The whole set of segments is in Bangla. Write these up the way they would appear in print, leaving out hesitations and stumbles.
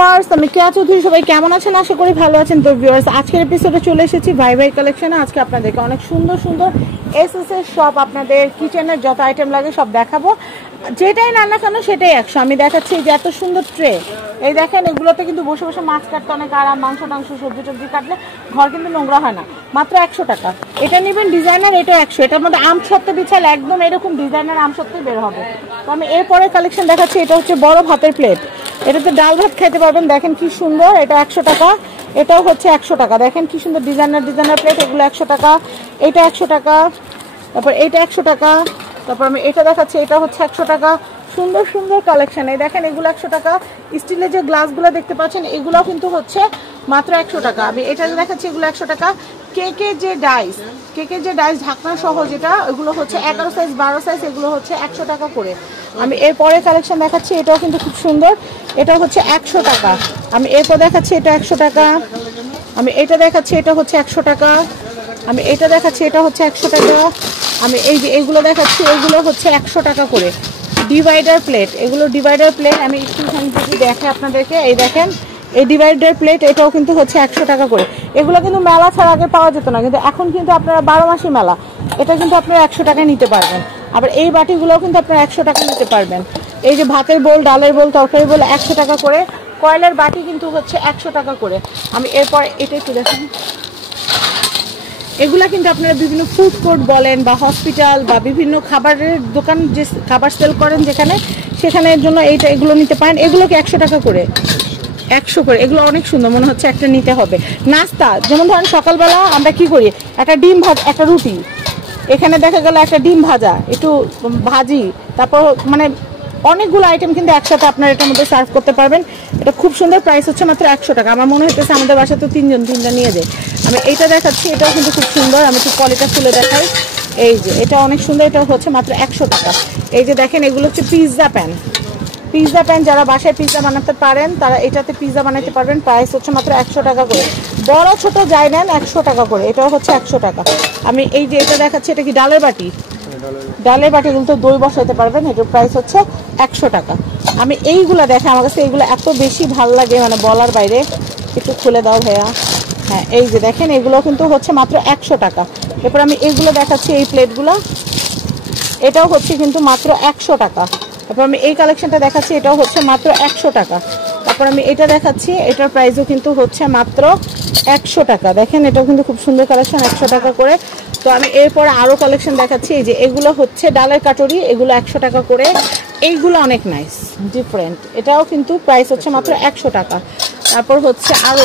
ভিউয়ার্স, আমি কেয়া চৌধুরী। সবাই কেমন আছেন? আশা করি ভালো আছেন। তো ভিউয়ার্স, আজকের এপিসোডে চলে এসেছি ভাই ভাই কালেকশনে। আজকে আপনাদেরকে অনেক সুন্দর সুন্দর এসএস এর সব আপনাদের কিচেনের যত আইটেম লাগে সব দেখাবো। যেটাই না কেন সেটাই 100। আমি দেখাচ্ছি যে এত সুন্দর ট্রে, এই দেখেন এগুলোতে কিন্তু বসে বসে মাছ কাটতে অনেক আরাম, মাংস টাংস সবজি টবজি কাটলে ঘর কিন্তু নোংরা হয় না। মাত্র 100 টাকা। এটা নেবেন ডিজাইনার, এটাও 100। এটার মধ্যে আম সত্ত্বে বিছাল একদম এরকম ডিজাইনার আম সত্ত্বে বের হবে। তো আমি এরপরে কালেকশন দেখাচ্ছি। এটা হচ্ছে বড় ভাতের প্লেট, এটাতে ডাল ভাত খাইতে পারবেন। দেখেন কি সুন্দর, এটা 100 টাকা। এটাও হচ্ছে 100 টাকা। দেখেন কি সুন্দর ডিজাইনার প্লেট, এগুলো 100 টাকা। এটা 100 টাকা। তারপর এটা 100 টাকা। তারপর আমি এটা দেখাচ্ছি, এটা হচ্ছে 100 টাকা। সুন্দর সুন্দর কালেকশন। এই দেখেন এগুলো 100 টাকা। স্টিলের যে গ্লাসগুলো দেখতে পাচ্ছেন এগুলোও কিন্তু হচ্ছে মাত্র 100 টাকা। আমি এটা দেখাচ্ছি, এগুলো 100 টাকা। কেকের যে ডাইস ঢাকনা সহ যেটা, এগুলো হচ্ছে 11 সাইজ 12 সাইজ, এগুলো হচ্ছে 100 টাকা করে। আমি এরপরে কালেকশন দেখাচ্ছি, এটাও কিন্তু খুব সুন্দর। এটা হচ্ছে 100 টাকা। আমি এরপর দেখাচ্ছি, এটা 100 টাকা। আমি এটা দেখাচ্ছি, এটা হচ্ছে 100 টাকা। আমি এটা দেখাচ্ছি, এটা হচ্ছে 100 টাকা। আমি এই যে এগুলো দেখাচ্ছি, এগুলো হচ্ছে 100 টাকা করে। ডিভাইডার প্লেট, এগুলো ডিভাইডার প্লেট। আমি একটুখানি যদি দেখে আপনাদেরকে, এই দেখেন এই ডিভাইডার প্লেট, এটাও কিন্তু হচ্ছে 100 টাকা করে। এগুলো কিন্তু মেলা ছাড়া আগে পাওয়া যেত না, কিন্তু এখন কিন্তু আপনারা 12 মাসি মেলা, এটা কিন্তু আপনারা 100 টাকায় নিতে পারবেন। আবার এই বাটিগুলোও কিন্তু আপনারা 100 টাকা নিতে পারবেন। এই যে ভাতের বোল, ডালের বোল, তরকারি বোল 100 টাকা করে। কয়লার বাটি কিন্তু হচ্ছে 100 টাকা করে। আমি এরপর এটা একটু দেখেন, এগুলা কিন্তু আপনারা বিভিন্ন ফুড কোর্ট বলেন বা হসপিটাল বা বিভিন্ন খাবারের দোকান, যে খাবার সেল করেন যেখানে, সেখানের জন্য এগুলো নিতে পারেন। এগুলো কি 100 টাকা করে? 100 করে। এগুলো অনেক সুন্দর, মনে হচ্ছে একটা নিতে হবে। নাস্তা, যেমন ধরেন সকালবেলা আমরা কি করি, একটা ডিম ভাজা, একটা রুটি, এখানে দেখা গেল একটা ডিম ভাজা, একটু ভাজি, তারপর মানে অনেকগুলো আইটেম কিন্তু একসাথে আপনারা এটার মধ্যে সার্ভ করতে পারবেন। এটা খুব সুন্দর, প্রাইস হচ্ছে মাত্র 100 টাকা। আমার মনে হচ্ছে আমাদের বাসা তো তিনটা নিয়ে যায়। আমি এইটা দেখাচ্ছি, এটাও কিন্তু খুব সুন্দর। আমি একটু পলিটা খুলে দেখাই। এই যে এটা অনেক সুন্দর, এটা হচ্ছে মাত্র 100 টাকা। এই যে দেখেন এগুলো হচ্ছে পিৎজা প্যান। যারা বাসায় পিৎজা বানাতে পারেন তারা এটাতে পিৎজা বানাতে পারবেন। প্রাইস হচ্ছে মাত্র 100 টাকা করে। বড় ছোট যাই নেন 100 টাকা করে। এটাও হচ্ছে 100 টাকা। আমি এই যে এটা দেখাচ্ছি, এটা কি ডালের বাটি? ডালের বাটিগুলো তো দই বসাইতে পারবেন। এটার প্রাইস হচ্ছে 100 টাকা। আমি এইগুলা দেখে আমার কাছে এইগুলো এত বেশি ভালো লাগে, মানে বলার বাইরে। একটু খুলে দাও ভাইয়া। হ্যাঁ, এই যে দেখেন এগুলো কিন্তু হচ্ছে মাত্র 100 টাকা। এরপর আমি এইগুলো দেখাচ্ছি, এই প্লেটগুলো, এটাও হচ্ছে কিন্তু মাত্র 100 টাকা। তারপর আমি এই কালেকশনটা দেখাচ্ছি, এটাও হচ্ছে মাত্র 100 টাকা। তারপর আমি এটা দেখাচ্ছি, এটার প্রাইসও কিন্তু হচ্ছে মাত্র 100 টাকা। দেখেন এটাও কিন্তু খুব সুন্দর কালেকশন, 100 টাকা করে। তো আমি এরপরে আরও কালেকশন দেখাচ্ছি। এই যে এগুলো হচ্ছে ডালের কাটুরি, এগুলো 100 টাকা করে। এইগুলো অনেক নাইস, ডিফারেন্ট। এটাও কিন্তু প্রাইস হচ্ছে মাত্র 100 টাকা। তারপর হচ্ছে আরও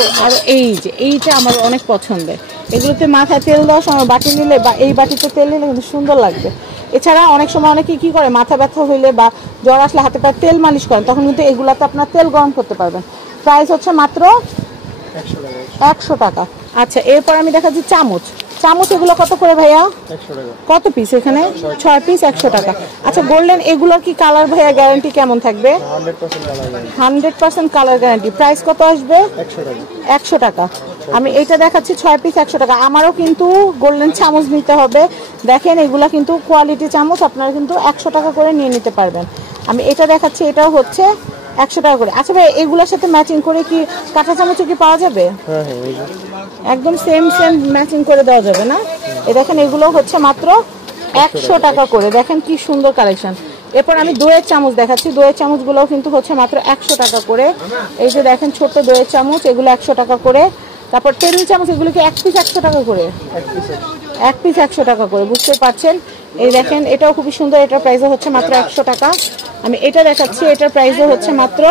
এই যে এইটা আমার অনেক পছন্দের। এগুলোতে মাথায় তেল দেওয়ার সময় বাটি নিলে বা এই বাটিতে তেল নিলে কিন্তু সুন্দর লাগবে। এছাড়া অনেক সময় অনেকে কি করে, মাথা ব্যথা হইলে বা জ্বর আসলে হাতে পায়ে তেল মালিশ করেন, তখন কিন্তু এগুলাতে আপনার তেল গরম করতে পারবেন। প্রাইস হচ্ছে মাত্র 100 টাকা। আচ্ছা, এরপর আমি দেখাচ্ছি চামচ। এগুলো কত করে ভাইয়া? 100 টাকা। কত পিস এখানে? 6 পিস, 100 টাকা। আচ্ছা, গোল্ডেন এগুলোর কি কালার ভাইয়া গ্যারান্টি কেমন থাকবে? 100% কালার গ্যারান্টি। প্রাইস কত আসবে? 100 টাকা। আমি এইটা দেখাচ্ছি 6 পিস, 100 টাকা। আমারও কিন্তু গোল্ডেন চামচ নিতে হবে। দেখেন এগুলা কিন্তু কোয়ালিটি চামচ, আপনারা কিন্তু 100 টাকা করে নিয়ে নিতে পারবেন। আমি এটা দেখাচ্ছি, এটাও হচ্ছে 100 টাকা করে। আচ্ছা ভাই, এগুলোর সাথে ম্যাচিং করে কি কাঁটা চামচ কি পাওয়া যাবে? একদম সেম ম্যাচিং করে দেওয়া যাবে না? এই দেখেন এগুলো হচ্ছে মাত্র 100 টাকা করে। দেখেন কি সুন্দর কালেকশন। এরপর আমি দইয়ের চামচ দেখাচ্ছি। দইয়ের চামচগুলোও কিন্তু হচ্ছে মাত্র 100 টাকা করে। এই যে দেখেন ছোট দইয়ের চামচ, এগুলো 100 টাকা করে। তারপর টেবিল চামচ, এগুলো কি 1 পিস 100 টাকা করে? 1 পিস 100 টাকা করে, বুঝতে পারছেন। এই দেখেন এটাও খুবই সুন্দর, এটার প্রাইসও হচ্ছে মাত্র 100 টাকা। আমি এটা দেখাচ্ছি, এটার প্রাইসও হচ্ছে মাত্র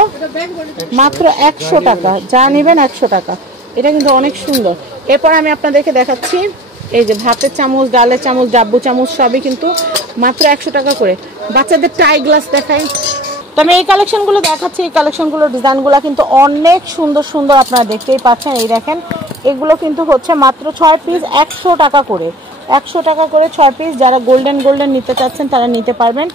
100 টাকা। যা নেবেন 100 টাকা। এটা কিন্তু অনেক সুন্দর। এরপর আমি আপনাদেরকে দেখাচ্ছি, এই যে ভাতের চামচ, ডালের চামচ, ডাব্বু চামচ সবই কিন্তু মাত্র 100 টাকা করে। বাচ্চাদের টাই গ্লাস দেখাই। তো আমি এই কালেকশনগুলো দেখাচ্ছি। এই কালেকশনগুলোর ডিজাইনগুলো কিন্তু অনেক সুন্দর সুন্দর, আপনারা দেখতেই পাচ্ছেন। এই দেখেন এগুলো কিন্তু হচ্ছে মাত্র 6 পিস 100 টাকা করে। 100 টাকা করে 6 পিস। যারা গোল্ডেন নিতে চাচ্ছেন তারা নিতে পারবেন।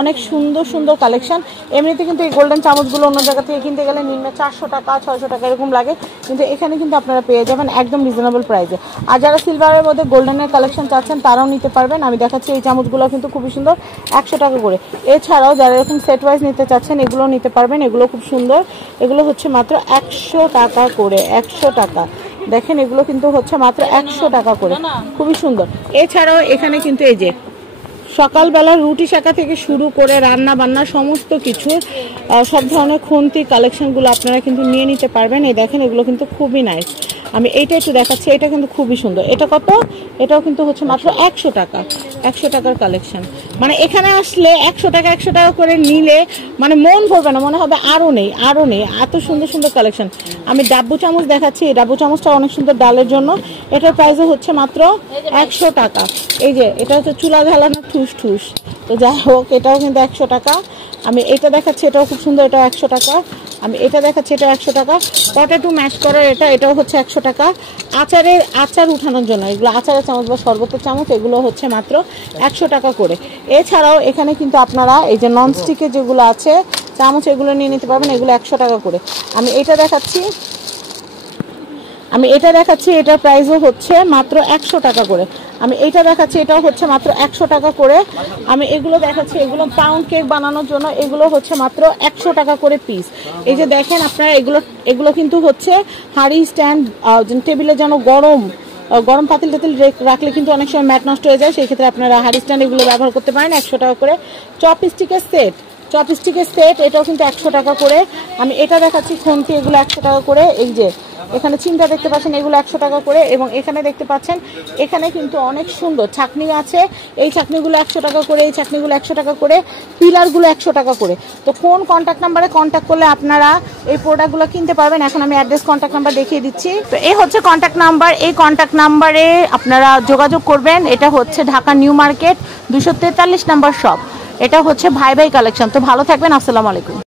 অনেক সুন্দর সুন্দর কালেকশন। এমনিতে কিন্তু এই গোল্ডেন চামচগুলো অন্য জায়গা থেকে কিনতে গেলে নিম্ন 400 টাকা 600 টাকা এরকম লাগে, কিন্তু এখানে কিন্তু আপনারা পেয়ে যাবেন একদম রিজনেবল প্রাইসে। আর যারা সিলভারের মধ্যে গোল্ডেনের কালেকশন চাচ্ছেন তারাও নিতে পারবেন। আমি দেখাচ্ছি এই চামচগুলো কিন্তু খুবই সুন্দর, 100 টাকা করে। এছাড়াও যারা এরকম সেট ওয়াইজ নিতে চাচ্ছেন এগুলো নিতে পারবেন, এগুলো খুব সুন্দর। এগুলো হচ্ছে মাত্র 100 টাকা করে, 100 টাকা। দেখেন এগুলো কিন্তু হচ্ছে মাত্র 100 টাকা করে, খুবই সুন্দর। এছাড়াও এখানে কিন্তু এই যে সকালবেলা রুটি শাঁকা থেকে শুরু করে রান্না বান্না সমস্ত কিছু সব ধরনের খুন্তি কালেকশনগুলো আপনারা কিন্তু নিয়ে নিতে পারবেন। এই দেখেন এগুলো কিন্তু খুবই নাইস। আমি এইটা একটু দেখাচ্ছি, এটা কিন্তু খুবই সুন্দর। এটা কত? এটাও কিন্তু হচ্ছে মাত্র 100 টাকা, 100 টাকার কালেকশন। মানে এখানে আসলে 100 টাকা 100 টাকা করে নিলে মানে মন ভরবে না, মনে হবে আরও নেই আরও নেই, এত সুন্দর সুন্দর কালেকশন। আমি ডাব্বু চামচ দেখাচ্ছি, এই ডাব্বু চামচটা অনেক সুন্দর ডালের জন্য। এটার প্রাইসও হচ্ছে মাত্র 100 টাকা। এই যে এটা হচ্ছে চুলা ঝালানো ঠুস ঠুস, তো যাই হোক এটাও কিন্তু 100 টাকা। আমি এটা দেখাচ্ছি, এটাও খুব সুন্দর, এটাও 100 টাকা। আমি এটা দেখাচ্ছি, এটা 100 টাকা। পটেটো ম্যাশ করার এটাও হচ্ছে 100 টাকা। আচার উঠানোর জন্য এগুলো আচারের চামচ বা শরবতের চামচ, এগুলো হচ্ছে মাত্র 100 টাকা করে। এছাড়াও এখানে কিন্তু আপনারা এই যে ননস্টিকের যেগুলো আছে চামচ, এগুলো নিয়ে নিতে পারবেন, এগুলো 100 টাকা করে। আমি এটা দেখাচ্ছি, এটার প্রাইসও হচ্ছে মাত্র 100 টাকা করে। আমি এটা দেখাচ্ছি, এটাও হচ্ছে মাত্র 100 টাকা করে। আমি এগুলো দেখাচ্ছি, এগুলো পাউন্ড কেক বানানোর জন্য, এগুলো হচ্ছে মাত্র 100 টাকা করে পিস। এই যে দেখেন আপনারা এগুলো কিন্তু হচ্ছে হাঁড়ি স্ট্যান্ড, টেবিলে যেন গরম পাতিল টাতিল রাখলে কিন্তু অনেক সময় ম্যাট নষ্ট হয়ে যায়, সেই ক্ষেত্রে আপনারা হাঁড়ি স্ট্যান্ড এগুলো ব্যবহার করতে পারেন, 100 টাকা করে। চপস্টিকের সেট এটাও কিন্তু 100 টাকা করে। আমি এটা দেখাচ্ছি খুন্তি, এগুলো 100 টাকা করে। এই যে এখানে চিমটা দেখতে পাচ্ছেন, এগুলো 100 টাকা করে। এবং এখানে দেখতে পাচ্ছেন এখানে কিন্তু অনেক সুন্দর ছাঁকনি আছে, এই ছাঁকনিগুলো 100 টাকা করে, এই ছাঁকনিগুলো 100 টাকা করে, পিলারগুলো 100 টাকা করে। তো কোন কন্ট্যাক্ট নাম্বারে কন্ট্যাক্ট করলে আপনারা এই প্রোডাক্টগুলো কিনতে পারবেন, এখন আমি অ্যাড্রেস কন্ট্যাক্ট নাম্বার দেখিয়ে দিচ্ছি। তো এই হচ্ছে কন্ট্যাক্ট নাম্বার, এই কন্ট্যাক্ট নাম্বারে আপনারা যোগাযোগ করবেন। এটা হচ্ছে Dhaka new market 243 number shop. এটা হচ্ছে ভাই কালেকশন। তো ভালো থাকবেন, আসসালামু আলাইকুম।